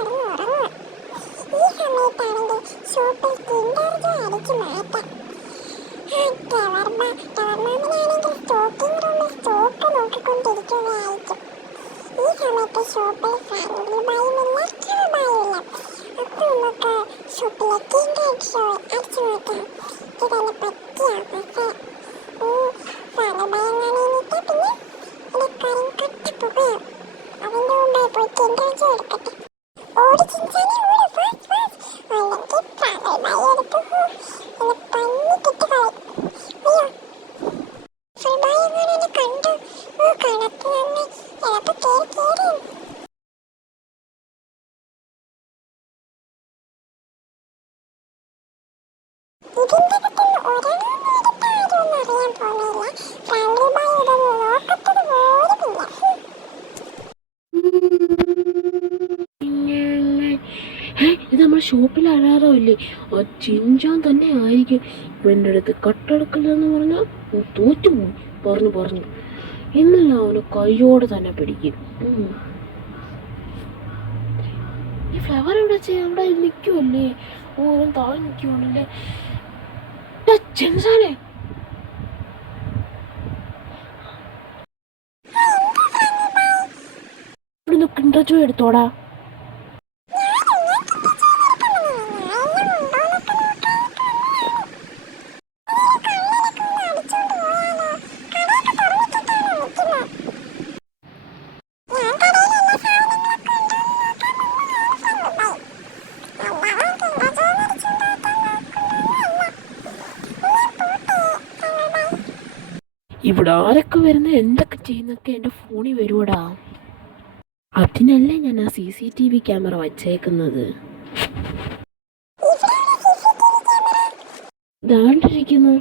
കിടന്നുറങ്ങുക. ഈ സമയത്താണെങ്കിൽ ഷോപ്പിൽ കിൻഡർ ജോയ് അടിച്ചു മാറ്റാം. ടവർമാമിനാണെങ്കിൽ സ്റ്റോക്കിംഗ് റൂമിൽ സ്റ്റോക്ക് നോക്കിക്കൊണ്ടിരിക്കുകയായിരിക്കും. ഈ സമയത്ത് ഷോപ്പിൽ ഫാമിലി ബായുമില്ല, കിൾ ബായുമില്ല. അപ്പോൾ നമുക്ക് ഷോപ്പിലെ കിൻഡർ ജോയ് അടിച്ചു മാറ്റാം. ഇതന്നെ പറ്റിയ അവസരം. ഫാമിലി ബായെങ്ങാനും എണീറ്റാൽ പിന്നെ ഇടക്കാരൻ കട്ടപ്പുകയാവും. അവൻ്റെ മുമ്പിൽ പോയി കിൻഡർ ജോയ് എടുക്കട്ടെ. ഓടി ചിഞ്ചാനെ ഓടി, ഫാസ്റ്റ് ഫാസ്റ്റ്. അല്ലെങ്കിൽ ഫാമിലി ബായ് എടുത്ത് പന്നി കിട്ടുകളയും. അയ്യോ, ഫുൾ ബായ് എങ്ങനെ എന്നെ കണ്ടു? കണക്ക് തന്നെ ചിലപ്പോൾ കയറി. ഇതിൻ്റെ അകത്തുനിന്ന് ഒരെണ്ണം എടുത്താരും അറിയാൻ പോകുന്നില്ല. ഫാമിലി ബായ് ഇതൊന്നും നോക്കത്തത് പോലുമില്ല. ഇത് നമ്മുടെ ഷോപ്പിൽ അലാറമില്ലേ? ആ ചിഞ്ചാൻ തന്നെ ആയിരിക്കും എൻ്റെ അടുത്ത് കട്ടെടുക്കലെന്ന് പറഞ്ഞാൽ തോറ്റുപോയി. പറഞ്ഞു എന്നല്ല അവന് കയ്യോടെ തന്നെ പിടിക്കും. ഈ ഫ്ലവർ എവിടെ ചെയ്യാൻ അവിടെ നിൽക്കുമല്ലേ? ഓരോ താഴെ നിൽക്കുവാണല്ലേ ചിൻസാനെ. ഇവിടെ കിൻഡർ ജോയ് എടുത്തോടാ. ഇവിടെ ആരൊക്കെ വരുന്നത് എന്തൊക്കെ ചെയ്യുന്നൊക്കെ എൻ്റെ ഫോണിൽ വരുവടാ. അതിനല്ലേ ഞാൻ ആ CCTV ക്യാമറ വച്ചേക്കുന്നത്. ദാണ്ടിരിക്കുന്നു.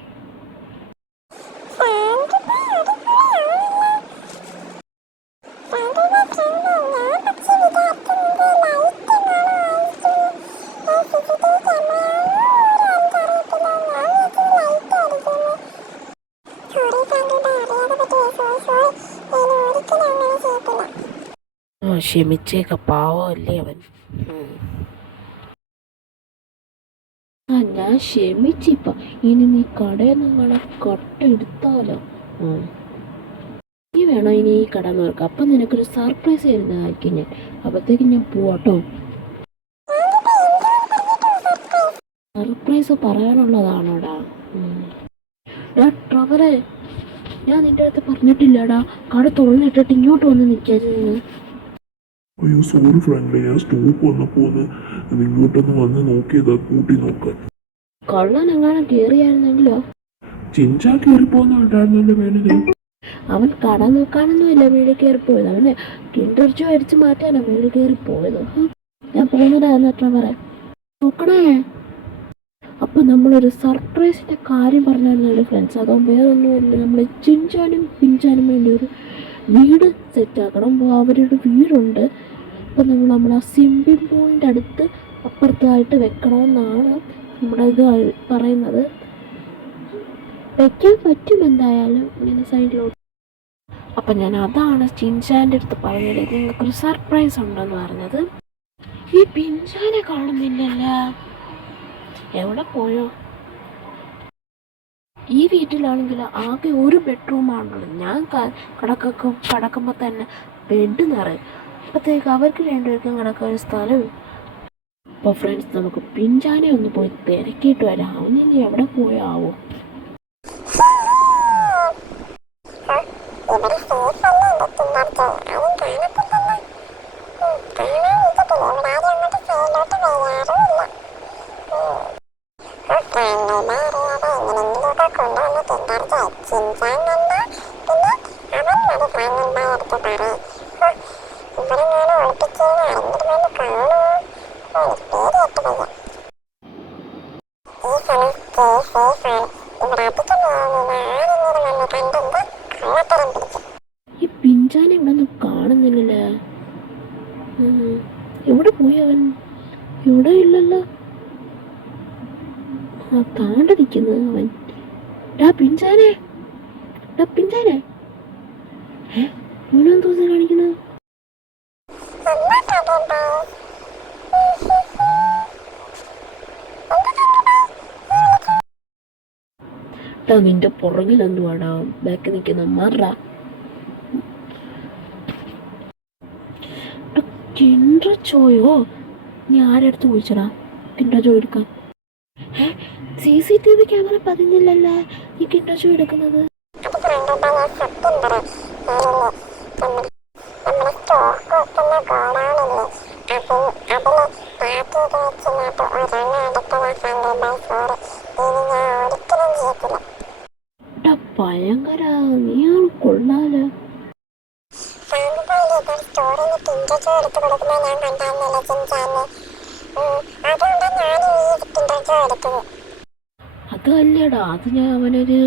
ക്ഷമിച്ചേക്ക, പാവമല്ലേ അവൻ. ഞാൻ ക്ഷമിച്ചിപ്പ. ഇനി നീ കടയിൽ നിന്ന് കട്ട എടുത്താലോ. നീ വേണോ ഇനി ഈ കട നോക്കാം. അപ്പം നിനക്കൊരു സർപ്രൈസ് തരുന്നതായിരിക്കും ഞാൻ. അപ്പത്തേക്ക് ഞാൻ പോവാട്ടോ. സർപ്രൈസ് പറയാനുള്ളതാണോടാ? ട്രവറെ, ഞാൻ നിന്റെ അടുത്ത് പറഞ്ഞിട്ടില്ലടാ കട തുറന്നിട്ടിട്ട് ഇങ്ങോട്ട് വന്ന് നിൽക്കരുതെന്ന്. അയ്യോ സോറി ഫ്രണ്ട്ലി, ഞാൻ സ്റ്റോപ്പ് വന്നപ്പോ ഇങ്ങോട്ടൊന്ന് വന്ന് നോക്കിയതാ, കൂട്ടി നോക്കാൻ. കള്ളൻ എങ്ങാനും കേറിയായിരുന്നെങ്കിലോ? ചിഞ്ചാ കയറിപ്പോന്നുണ്ടായിരുന്നല്ലോ വേണത്. അവൻ കട നോക്കാനൊന്നുമില്ല വീട്ടിൽ കയറിപ്പോയത്. അവന് കിൻഡർ ജോയ് അടിച്ചു മാറ്റാനോ വീട്ടിൽ കയറിപ്പോയത്. ഞാൻ പോകുന്നതായിരുന്നു ട്രവറെ. നോക്കണേ. അപ്പം നമ്മളൊരു സർപ്രൈസിൻ്റെ കാര്യം പറഞ്ഞായിരുന്നു ഫ്രണ്ട്സ്. അതോ വേറൊന്നുമില്ല, നമ്മൾ ചിഞ്ചാനും പിഞ്ചാനും വേണ്ടി ഒരു വീട് സെറ്റാക്കണം. അപ്പോൾ അവരുടെ വീടുണ്ട്. അപ്പോൾ നമ്മൾ ആ സ്വിമ്മിംഗ് പൂളിൻ്റെ അടുത്ത് അപ്പുറത്തായിട്ട് വെക്കണമെന്നാണ് നമ്മുടെ ഇത് പറയുന്നത്. വെക്കാൻ പറ്റും എന്തായാലും ഇങ്ങനെ സൈഡിലോട്ട്. അപ്പം ഞാൻ അതാണ് ചിൻചാൻ്റെ അടുത്ത് പറഞ്ഞത്, നിങ്ങൾക്കൊരു സർപ്രൈസ് ഉണ്ടെന്ന് പറഞ്ഞത്. ഈ പിഞ്ചാനെ കാണുന്നില്ലല്ലോ, എവിടെ പോയോ? ഈ വീട്ടിലാണെങ്കിൽ ആകെ ഒരു ബെഡ്റൂമാണുള്ളത്. ഞാൻ കിടക്കുമ്പോൾ തന്നെ ബെഡ് നിറയും. അപ്പോഴത്തേക്ക് അവർക്ക് രണ്ടുപേർക്കും കിടക്കാൻ സ്ഥലം. അപ്പോൾ ഫ്രണ്ട്സ്, നമുക്ക് പിഞ്ചാനെ ഒന്ന് പോയി തിരക്കിയിട്ട് വരാം. അവനിനി എവിടെ പോയാവോ? ഈ പിഞ്ചാനെ ഇവിടെ ഒന്നും കാണുന്നില്ലല്ലേ? എവിടെ പോയി അവൻ? ഇവിടെ ഇല്ലല്ലോ. ആ താണ്ടിരിക്കുന്നത് അവൻ. പിഞ്ചാനെ ഇവനെന്തോന്ന് കാണിക്കുന്നത്? ചേട്ടാ നിന്റെ പുറകിൽ എന്തുവാടാ ബാക്കി നിൽക്കുന്ന മാറാ. Kinder Joyo? നീ ആരടുത്ത് ചോദിച്ചടാ കിൻഡർ ജോയ് എടുക്കാൻ? CCTV ക്യാമറ പതിഞ്ഞില്ലല്ലേ ഈ കിൻഡർ ജോയ് എടുക്കുന്നത്? ഭയങ്കര നീയാണ് കൊള്ളാലോ. അതല്ലടാ, അത് ഞാൻ അവനൊരു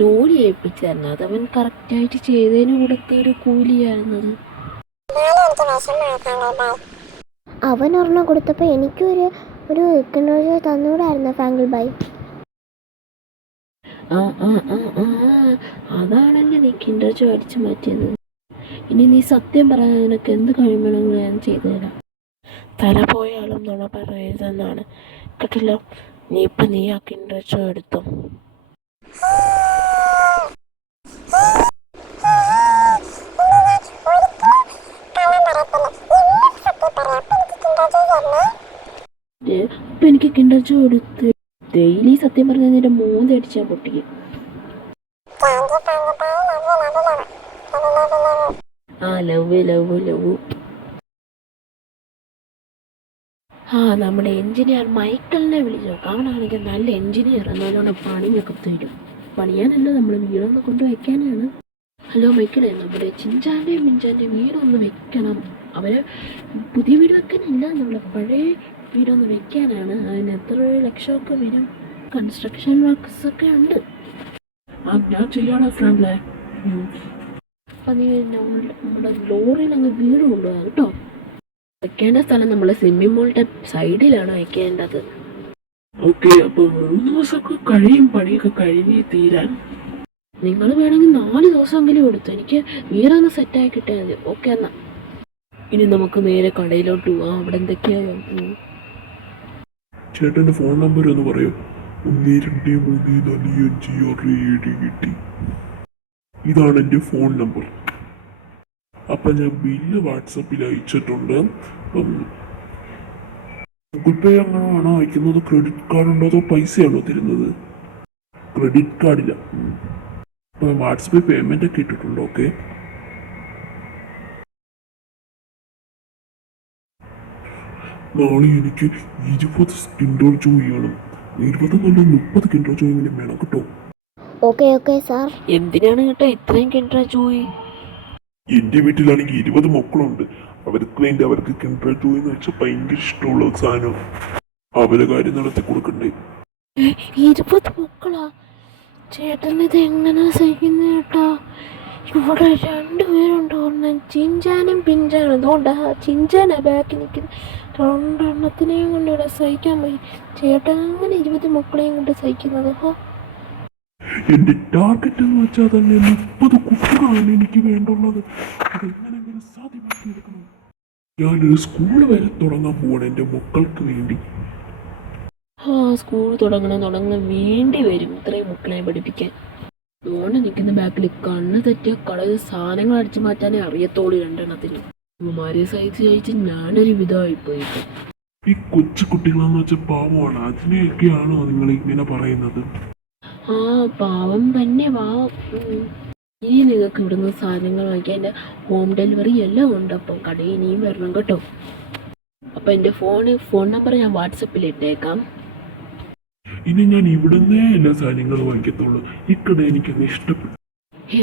ജോലി ഏൽപ്പിച്ചായിരുന്നു. അതവൻ കറക്റ്റായിട്ട് ചെയ്തതിന് കൊടുത്ത ഒരു കൂലിയായിരുന്നത്. അവൻ ഒരെണ്ണം കൊടുത്തപ്പോൾ എനിക്കൊരു ഒരു തന്നൂടായിരുന്നു ഫാങ്കിൾ ബൈ. അതാണല്ലേ നീ കിൻഡർ ജോയ് അടിച്ചു മാറ്റിയത്. ഇനി നീ സത്യം പറയാൻ നിനക്ക് എന്ത് കഴിയണമെങ്കിലും ഞാൻ ചെയ്തു തരാം. തല പോയാലും നുണ പറയരുതെന്നാണ് കേട്ടല്ലോ. നീ ആ കിൻഡർ ജോയ് എടുത്തോ. അപ്പൊ എനിക്ക് കിൻഡർ ജോയ് എടുത്ത് ഡെയിലി സത്യം പറഞ്ഞാൽ നിന്റെ മൂന്ന് അടിച്ചാൽ പൊട്ടിക്കും. ലവ്. നമ്മുടെ എഞ്ചിനീയർ മൈക്കിളിനെ വിളിച്ചു നോക്കാം. അവനാണെങ്കിൽ നല്ല എഞ്ചിനീയർ, നല്ലോണം പണിയൊക്കെ തരും. പണിയാനല്ല, നമ്മൾ വീടൊന്ന് കൊണ്ട് വയ്ക്കാനാണ്. ഹലോ മൈക്കിളെ, നമ്മുടെ ചിഞ്ചാൻ്റെയും മിഞ്ചാൻ്റെയും വീടൊന്ന് വെക്കണം. അവര് പുതിയ വീട് വെക്കാനില്ല, നമ്മളെ പഴയ വീടൊന്ന് വെക്കാനാണ്. അതിന് എത്ര ലക്ഷമൊക്കെ വരും? കൺസ്ട്രക്ഷൻ വർക്ക്സ് ഒക്കെ ഉണ്ട്. ഞാൻ ചെയ്യാണോ ഫ്രണ്ടിലെ? അപ്പം നീ നമ്മുടെ ലോറിയിൽ അങ്ങ് വീട് കൊണ്ടുപോകാം കേട്ടോ. വെക്കേണ്ട സ്ഥലം നമ്മളെ സ്വിമ്മിംഗ് പൂളിൻ്റെ സൈഡിലാണ് വെക്കേണ്ടത്. ഓക്കെ, അപ്പോൾ 3 ദിവസമൊക്കെ കഴിയും പണിയൊക്കെ കഴിഞ്ഞ് തീരാൻ. നിങ്ങൾ വേണമെങ്കിൽ 4 ദിവസമെങ്കിലും എടുത്തു. എനിക്ക് വീട് ഒന്ന് സെറ്റായി കിട്ടിയാൽ മതി. ഓക്കെ എന്നാ ഇനി നമുക്ക് നേരെ കടയിലോട്ട് പോവാം. അവിടെ എന്തൊക്കെയാ? ചേട്ടൻ്റെ ഫോൺ നമ്പർ ഒന്ന് പറയോ? 123456 ഇതാണ് എൻ്റെ ഫോൺ നമ്പർ. അപ്പം ഞാൻ ബില്ല് വാട്സപ്പിൽ അയച്ചിട്ടുണ്ട്. ഗൂഗിൾ പേ അങ്ങനെയാണോ അയക്കുന്നത്? ക്രെഡിറ്റ് കാർഡ് ഉണ്ടോ അതോ പൈസയാണോ തരുന്നത്? ക്രെഡിറ്റ് കാർഡില്ല. അപ്പം വാട്സപ്പിൽ പേയ്മെൻ്റ് ഒക്കെ ഇട്ടിട്ടുണ്ട്. ഓക്കെ, നാളെ എനിക്ക് 20 കിൻഡർ ജോയ് വേണം. 20 നല്ല 30 കിൻഡർ ജോയ് വേണം കേട്ടോ. Okay sir. എന്തിനാണ് കേട്ടോ ഇത്രയും കിൻഡർ ജോയ്? എൻ്റെ വീട്ടിലാണെങ്കിൽ 20 മക്കളുണ്ട്. അവർക്ക് വേണ്ടി അവർക്ക് കിൻഡർ ജോയ് എന്ന് വെച്ചാൽ ഭയങ്കര ഇഷ്ടമുള്ള സാധനം. അവരെ കാര്യം നടത്തി കൊടുക്കണ്ടേ. 20 മക്കളാ? ചേട്ടനിത് എങ്ങനെ സഹിക്കുന്ന കേട്ടാ? ഇവിടെ 2 പേരുണ്ടോ? ചിഞ്ചാനും പിഞ്ചാനും. അതുകൊണ്ടാ ചിഞ്ചാനാ ബാക്കി നിൽക്കുന്നത്. 2 എണ്ണത്തിനെയും കൊണ്ട് ഇവിടെ സഹിക്കാൻ പോയി. ചേട്ടൻ അങ്ങനെ 20 മക്കളെയും കൊണ്ട് സഹിക്കുന്നത്? എന്റെ ടാർഗറ്റ് എന്ന് വെച്ചാൽ തന്നെ 30 കുട്ടികളാണ് എനിക്ക് വേണ്ടുള്ളത്. അതെങ്ങനെ സാധ്യമാക്കിയെടുക്കണം? ഞാനൊരു സ്കൂൾ വരെ തുടങ്ങാൻ പോവാണ് എൻ്റെ മക്കൾക്ക് വേണ്ടി. സ്കൂൾ തുടങ്ങണം വേണ്ടി വരും ഇത്രയും മക്കളെ പഠിപ്പിക്കാൻ. അതുകൊണ്ട് നിൽക്കുന്ന ബാക്കിൽ കണ്ണ് തെറ്റിയ കളയിൽ സാധനങ്ങൾ അടിച്ചു മാറ്റാനേ അറിയത്തോളൂ 2 എണ്ണത്തിന്. ഉമ്മാരെ സഹിച്ച് ഞാനൊരു വിധമായിപ്പോയി. ഈ കൊച്ചു കുട്ടികളെന്ന് വെച്ചാൽ പാവമാണ്. അതിനെയൊക്കെയാണോ നിങ്ങൾ ഇങ്ങനെ പറയുന്നത്? പാവം തന്നെ പാവം. ഇനി നിങ്ങൾക്ക് ഇവിടുന്ന് സാധനങ്ങൾ വാങ്ങിക്കാൻ എൻ്റെ ഹോം ഡെലിവറി എല്ലാം ഉണ്ട്. അപ്പം കടയിൽ ഇനിയും വരണം കേട്ടോ. അപ്പം എൻ്റെ ഫോൺ നമ്പർ ഞാൻ വാട്സപ്പിൽ ഇട്ടേക്കാം. ഇനി ഞാൻ ഇവിടുന്നേ എല്ലാ സാധനങ്ങളും വാങ്ങിക്കത്തുള്ളൂ. ഈ കട എനിക്കൊന്ന് ഇഷ്ടപ്പെട്ടു.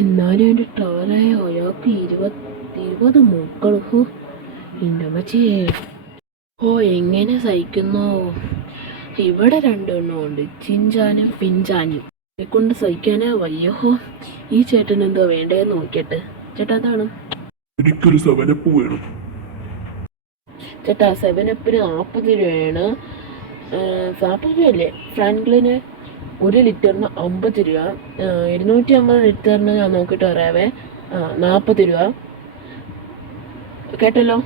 എന്നാലും എൻ്റെ ടോറായ ഒരാൾക്ക് 20 മക്കൾ. എൻ്റെ മച്ചേ എങ്ങനെ സഹിക്കുന്നോ? ഇവിടെ 2 എണ്ണമുണ്ട്, ചിഞ്ചാനും പിഞ്ചാനും. കൊണ്ട് സഹിക്കാനേ വയ്യോ. ഈ ചേട്ടൻ എന്തോ വേണ്ടേന്ന് നോക്കിയിട്ട്. ചേട്ടാ അതാണ് എനിക്കൊരു 7up വേണം. ചേട്ടാ 7upന് 40 രൂപയാണ്. 40 രൂപയല്ലേ? ഫ്രാങ്ക്ലിന് 1 ലിറ്ററിന് 50 രൂപ. 250 ലിറ്ററിന് ഞാൻ നോക്കിയിട്ട് പറയാവേ 40 രൂപ. കേട്ടല്ലോ?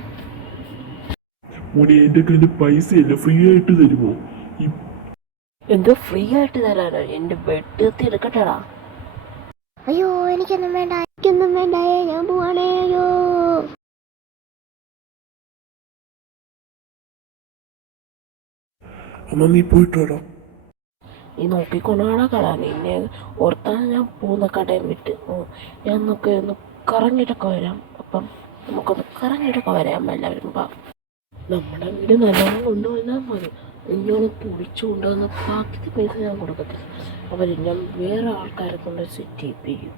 മോനെ, എൻ്റെ കയ്യിൽ പൈസയില്ല, ഫ്രീ ആയിട്ട് തരുമോ? എന്തോ ഫ്രീ ആയിട്ട് തരാനോ? എൻ്റെ ബെഡ് എത്തി എടുക്കട്ടെടാ. അയ്യോ എനിക്കൊന്നും വേണ്ട, എനിക്കൊന്നും വേണ്ടായേ, ഞാൻ പോവാണേ. അയ്യോ അമ്മ നീ പോയിട്ട് വരാം. നീ നോക്കിക്കൊണ്ടാണ് കട. നിന്നെ ഓർത്താണ് ഞാൻ പോകുന്ന കടയും വിട്ട്. ഞാൻ ഒന്ന് കറങ്ങിയിട്ടൊക്കെ വരാം. അപ്പം നമുക്കൊന്ന് കറങ്ങിയിട്ടൊക്കെ വരാം എല്ലാവരും. നമ്മുടെ വീട് നല്ലോണം കൊണ്ടുവന്നാൽ മതി. എന്നോട് പൊളിച്ചു കൊണ്ടുവന്ന ബാക്കി പൈസ ഞാൻ കൊടുക്കത്തില്ല. ഞാൻ വേറെ ആൾക്കാരെ കൊണ്ട് സെറ്റ് ചെയ്യിപ്പിക്കും.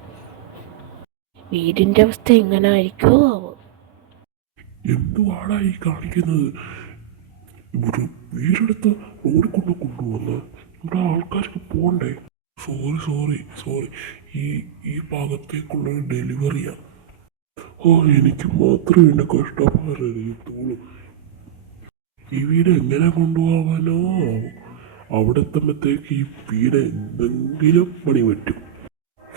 വീടിൻ്റെ അവസ്ഥ എങ്ങനെ ആയിരിക്കുമോ ആവോ? എന്തുവാടാ ഈ കാണിക്കുന്നത്? ഒരു വീടെടുത്ത് റോഡിൽ കൊണ്ടുവന്ന് ഇവിടെ ആൾക്കാർക്ക് പോകണ്ടേ? സോറി ഈ ഭാഗത്തേക്കുള്ള ഡെലിവറിയാ. എനിക്ക് മാത്രമേ എന്നെ കഷ്ടപ്പാടറിയത്തുള്ളൂ. ഈ വീട് എങ്ങനെ കൊണ്ടുപോകാനോ അവിടെ എത്തുമ്പോഴത്തേക്ക് ഈ വീട് എന്തെങ്കിലും പണി പറ്റും.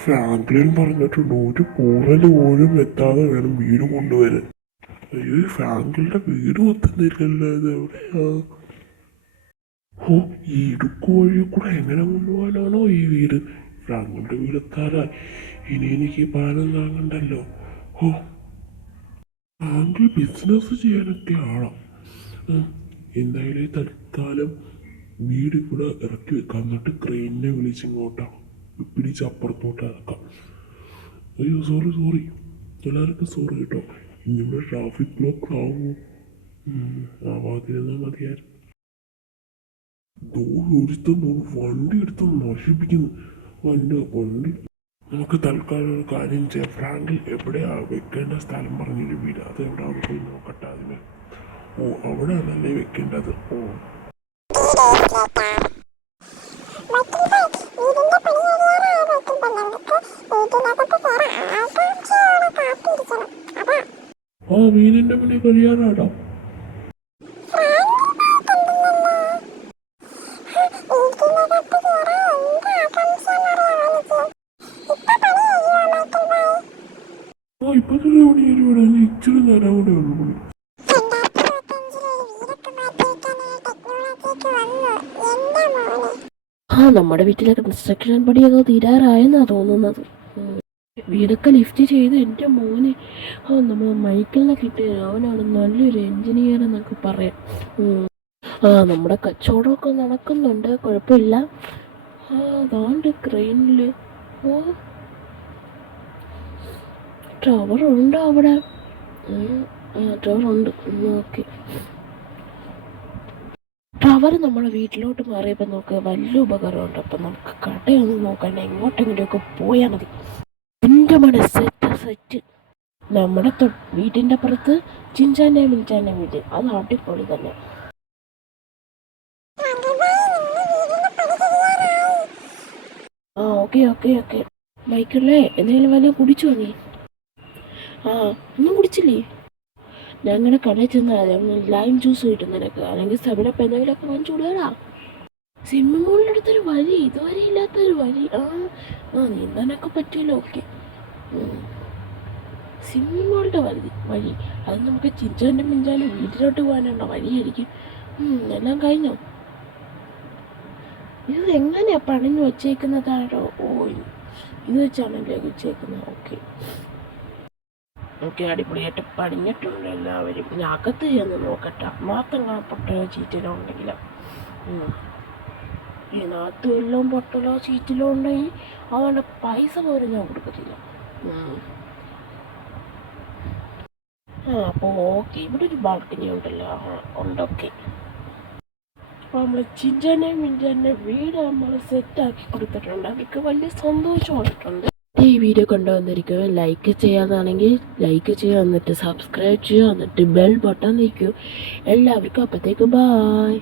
ഫ്രാങ്ക്ലിൻ പറഞ്ഞിട്ടുണ്ട്, ഒരു പൂറല് പോലും എത്താതെ വേണം വീട് കൊണ്ടുവരാൻ. അയ്യോ, ഫ്രാങ്കിളുടെ വീട് എത്തുന്നില്ലല്ലോ. ഇത് എവിടെയാ? ഈ ഇടുക്ക് വഴി കൂടെ എങ്ങനെ കൊണ്ടുപോകാനാണോ ഈ വീട്? ഫ്രാങ്കിളുടെ വീട് എത്താറായി. ഇനി എനിക്ക് പാലം താങ്ങണ്ടല്ലോ. ഫ്രാങ്കിൾ ബിസിനസ് ചെയ്യാനൊക്കെ ആളാം. എന്തായാലും തൽക്കാലം വീട് ഇവിടെ ഇറക്കി വെക്കാം. എന്നിട്ട് ക്രെയിനിനെ വിളിച്ചിങ്ങോട്ടാ പിടിച്ച് അപ്പുറത്തോട്ട് ഇറക്കാം. അയ്യോ സോറി എല്ലാവർക്കും സോറി കേട്ടോ. ഇവിടെ ട്രാഫിക് ബ്ലോക്ക് ആവുമോ? ആവാതിരുന്നാൽ മതിയായിരുന്നു. ഒരുത്തൊന്ന് വണ്ടി എടുത്ത് നശിപ്പിക്കുന്നു. വണ്ടി നമുക്ക് തൽക്കാലം ഒരു കാര്യം ചെയ്യാം. ഫ്രാങ്കിൽ എവിടെയാ വെക്കേണ്ട സ്ഥലം പറഞ്ഞൊരു വീട്, അത് എവിടെയാണെന്ന് പോയി നോക്കട്ടെ ആദ്യമേ. അവിടെ അതല്ലേ വെക്കേണ്ടത്. വീടിന്റെ പണി കഴിയാറാടാ. ഇപ്പത്തെ പണി കഴിയുവാണ്. ഇച്ചിരി നേരം കൂടെ ഉള്ളു. നമ്മുടെ വീട്ടിലെ കൺസ്ട്രക്ഷൻ പണിയൊക്കെ തീരാറായെന്നാ തോന്നുന്നത്. വീടൊക്കെ ലിഫ്റ്റ് ചെയ്ത് എൻ്റെ മോനെ നമ്മൾ മൈക്കിളിനെ കിട്ടിയ അവനാണ് നല്ലൊരു എൻജിനീയർ എന്നൊക്കെ പറയാം. നമ്മുടെ കച്ചവടമൊക്കെ നടക്കുന്നുണ്ട്, കുഴപ്പമില്ല. അതാണ്ട് ക്രെയിനിൽ ടവറുണ്ട് അവിടെ. ടവറുണ്ട്. ഓക്കെ, ടവർ നമ്മുടെ വീട്ടിലോട്ട് മാറിയപ്പോൾ നമുക്ക് വലിയ ഉപകാരമുണ്ട്. അപ്പം നമുക്ക് കടയൊന്നും നോക്കണ്ട, എങ്ങോട്ടെങ്കിലുമൊക്കെ പോയാൽ മതി. എൻ്റെ മോനെ സെറ്റ്. നമ്മുടെ വീട്ടിൻ്റെ അപ്പുറത്ത് ചിഞ്ചാൻ്റെ മിഞ്ചാൻ്റെ വീട്, അത് അടിപൊളി തന്നെ. ഓക്കെ മൈക്കിളേ, എന്തെങ്കിലും വലിയ കുടിച്ചോ നീ? ഒന്നും കുടിച്ചില്ലേ? ഞങ്ങളുടെ കടയിൽ ചെന്നാൽ ലൈം ജ്യൂസ് കിട്ടും നിനക്ക്, അല്ലെങ്കിൽ സെവനപ്പ് എന്തെങ്കിലുമൊക്കെ വാങ്ങിച്ചു കൊടുക്കടാ. സ്വിമ്മിംഗ് പൂളിൻ്റെ അടുത്തൊരു വഴി, ഇതുവരെ ഇല്ലാത്തൊരു വഴി. നീന്താനൊക്കെ പറ്റുമല്ലോ. ഓക്കെ, സ്വിമ്മിംഗ് പൂളിൻ്റെ വഴി അത് നമുക്ക് ചിഞ്ചാൻ്റെ മിഞ്ചാൻ്റെ വീട്ടിലോട്ട് പോകാനുള്ള വഴിയായിരിക്കും. എല്ലാം കഴിഞ്ഞോ? ഇത് എങ്ങനെയാ പണിഞ്ഞു വച്ചേക്കുന്നതാണോ? ഇത് വെച്ചാണല്ലേ വെച്ചേക്കുന്നത്. ഓക്കെ അടിപൊളിയായിട്ട് പണിഞ്ഞിട്ടുണ്ട് എല്ലാവരും. ഞാൻ അകത്ത് ചെന്ന് നോക്കട്ടെ, മാത്രം പൊട്ടലോ ചീറ്റിലോ ഉണ്ടെങ്കിലോ. ഇതിനകത്ത് വല്ലതും പൊട്ടലോ ചീറ്റിലോ ഉണ്ടെങ്കിൽ അവൻ്റെ പൈസ പോലും ഞാൻ കൊടുക്കത്തില്ല. അപ്പോൾ ഓക്കെ, ഇവിടെ ഒരു ബാൽക്കണി ഉണ്ടല്ലോ. ഓക്കെ, അപ്പോൾ നമ്മൾ ചിഞ്ചാനെ മിഞ്ചാൻ്റെ വീട് നമ്മൾ സെറ്റാക്കി കൊടുത്തിട്ടുണ്ട്. അവർക്ക് വലിയ സന്തോഷമായിട്ടുണ്ട്. ഈ വീഡിയോ കൊണ്ടുവന്നിരിക്കുക. ലൈക്ക് ചെയ്യാതാണെങ്കിൽ ലൈക്ക് ചെയ്യുക, എന്നിട്ട് സബ്സ്ക്രൈബ് ചെയ്യുക, എന്നിട്ട് ബെൽ ബട്ടൺ നിൽക്കൂ. എല്ലാവർക്കും അപ്പോഴത്തേക്ക് ബായ്.